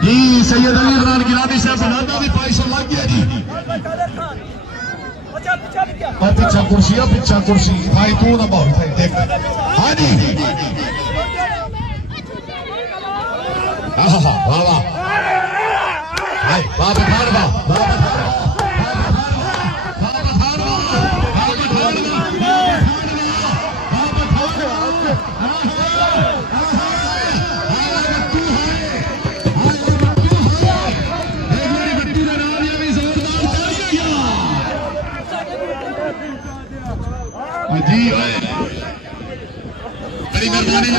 जी सैयद अली इमरान गिलानी साहब बनाना भी पैसा लग गया जी और पीछा कुर्सी भाई तू ना बोल भाई देख हाँ जी वाह वाह वाह जी बड़ी मेहरबानी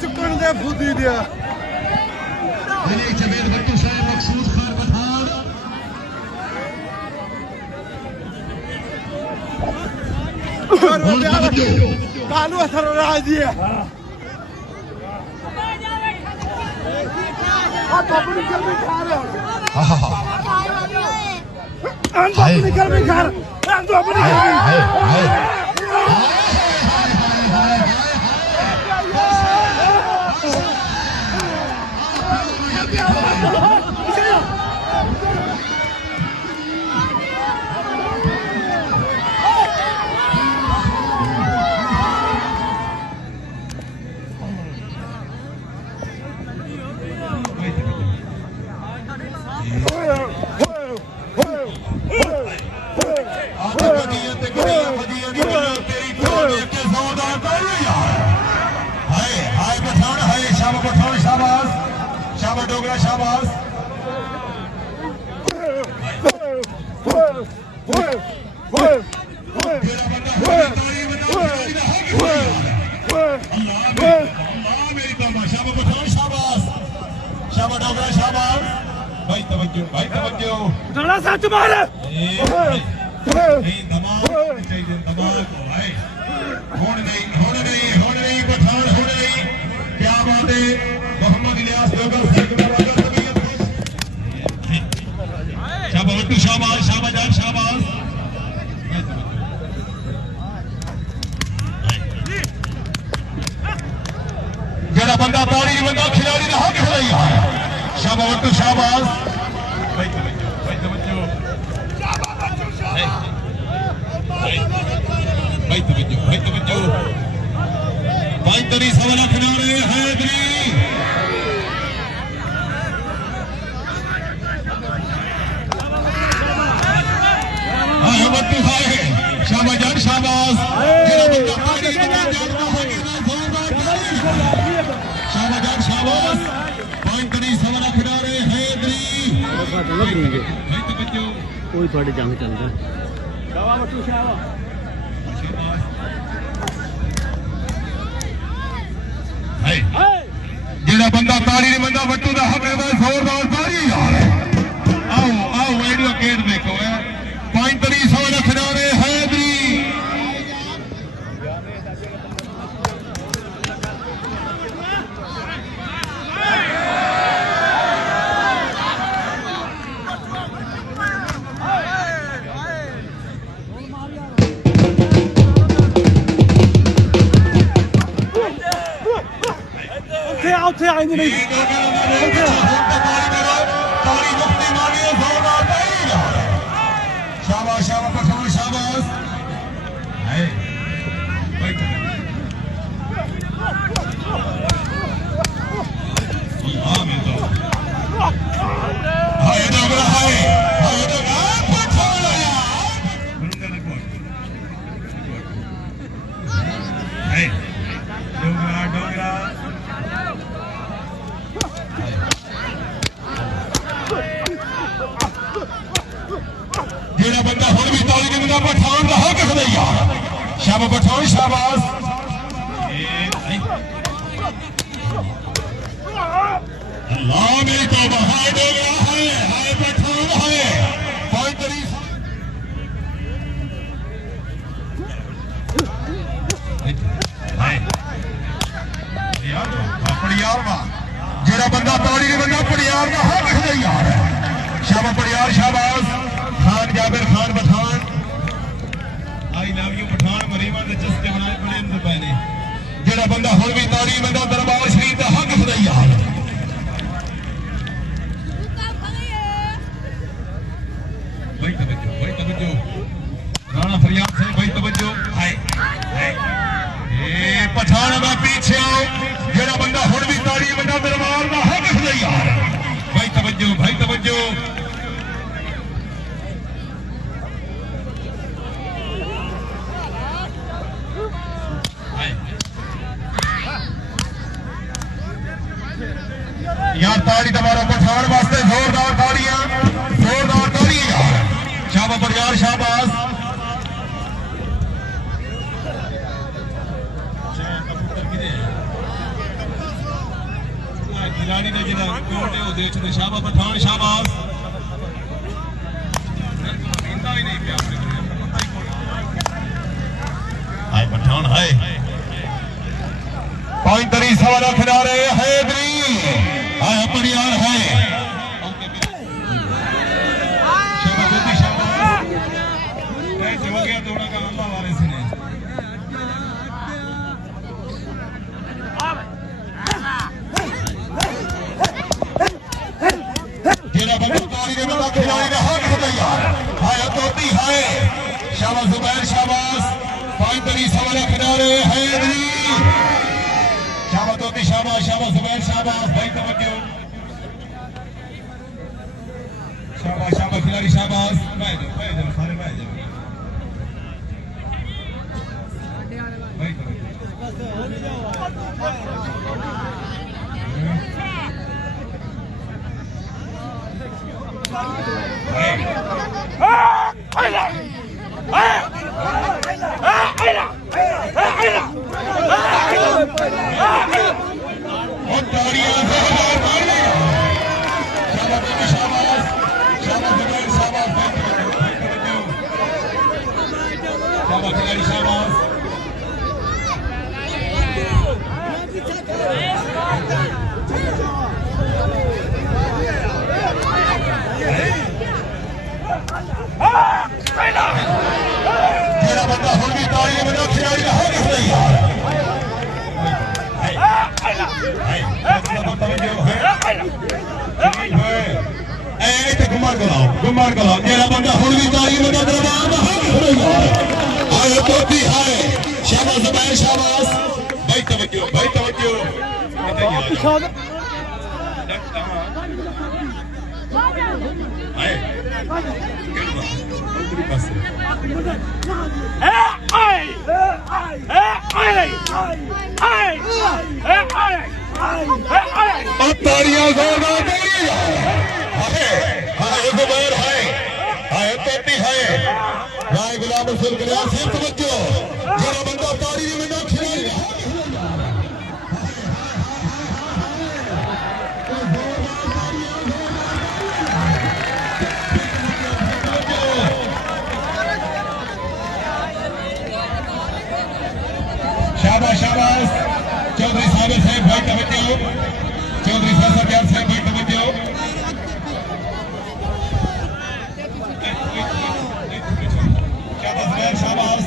चुकन दे फूदी दिया जवेद भट्टू साहब मकसूद खान पठान कालू असर राजी है निकल भी घर डोगरा शाबाश शाबाश डोगरा शाबाश भाई तवज्जो डोगरा सच मार नहीं पठान होने नहीं क्या बात है मोहम्मद इलियास डोगर शाबाश शाबाश शाबाश जरा बंदा ताड़ी बंदा खिलाड़ी रहा कि खिलाइया शाबाश शाबाश भाई तवज्जो भाई तरी सवाल खिलाड़ी हैदरी शाबाश जान शाबाश शाबाश जान शाबाश पॉइंट तरी सवाल खिलाड़ी हैदरी कोई थोड़ी जंग चलता जेड़ा बंदा ताड़ी नहीं बंदा बट्टू का हक है जोरदार ताड़ी यार आओ इंज नहीं शाबाश शाबाश पठान शाबाश जेड़ा बंदा हुण भी ताली दे बंदा पठान दा हक खदा यार शाबाश पठान शाबाश अल्लाह मेरी तौबा हाय डोगरा हाय पठान हाय कोई तरीफ हाय यार पड़ियार वा जेड़ा बंदा ताली दे बंदा पड़ियार दा हक खदा यार शाबाश पड़ियार शाबाश Khan Jabir Khan Pathan I love you Pathan मरीमा दे चस्के बनाए बड़े अंदर पैने जेड़ा बंदा हुण भी ताली बंदा दरबार शरीफ दा हक खदा यार भाई तवज्जो राणा फरियाद से भाई तवज्जो हाय ए पठान मैं पीछे आओ जेड़ा बंदा हुण भी ताली बंदा दरबार दा हक खदा यार भाई तवज्जो यार ताली तुम्हारा पठान वास्ते जोरदार तालियां यार शाबाश बरियार शाबाश खिलाड़ी ने जिला कोट है वो देख दे शाबाश पठान शाबाश हाय पठान हाय पॉइंट तरी सवाल खिलाड़ी हैदरी हाय बरियार है हो गया थोड़ा का अल्लाह वाले से ने जेड़ा बंदा ताली दे बंदा खिलाड़ी का हक है यार हाय तोती हाय शाबाश जुबैर शाबाश पॉइंट तरी सवाल खिलाड़ी हैदरी शाबाश तोती शाबाश जुबैर शाबाश भाई तवज्जो शाबाश खिलाड़ी शाबाश बैठ जाओ सारे बैठ जाओ भाई जेड़ा बंदा हुण भी ताली बंदा खिलाड़ी का हक है यार गुमान कराओ जेड़ा बंदा हुण भी ताली बंदा दरबार का हक है यार हाय तोती हाय शाबाश जुबैर शाबाश भाई तवज्जो तालियां जोरदार जुबैर है तोती है राय गुलाम रसूल कल्याण सिर्फ तवज्जो जेड़ा बंदा ताली दे बंदा खिलाड़ी शाबाश चौधरी साबिर साहब भाई तवज्जो चौधरी फैसल यार साहब भाई तवज्जो शाबाश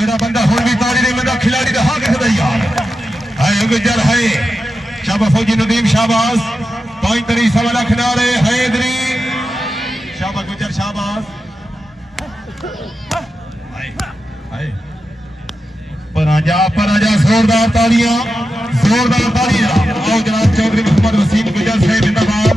जेड़ा बंदा हुण भी ताड़ी नहीं बंदा खिलाड़ी का हक है यार है गुजर है शाबाश फौजी नदीम शाबाश पॉइंट तरी सवाला किनारे है इधरी शाबाश गुजर शाबाश पराजा जोरदार तालियां आओ जनाब चौधरी मोहम्मद वसीम गुजर साहब जिंदाबाद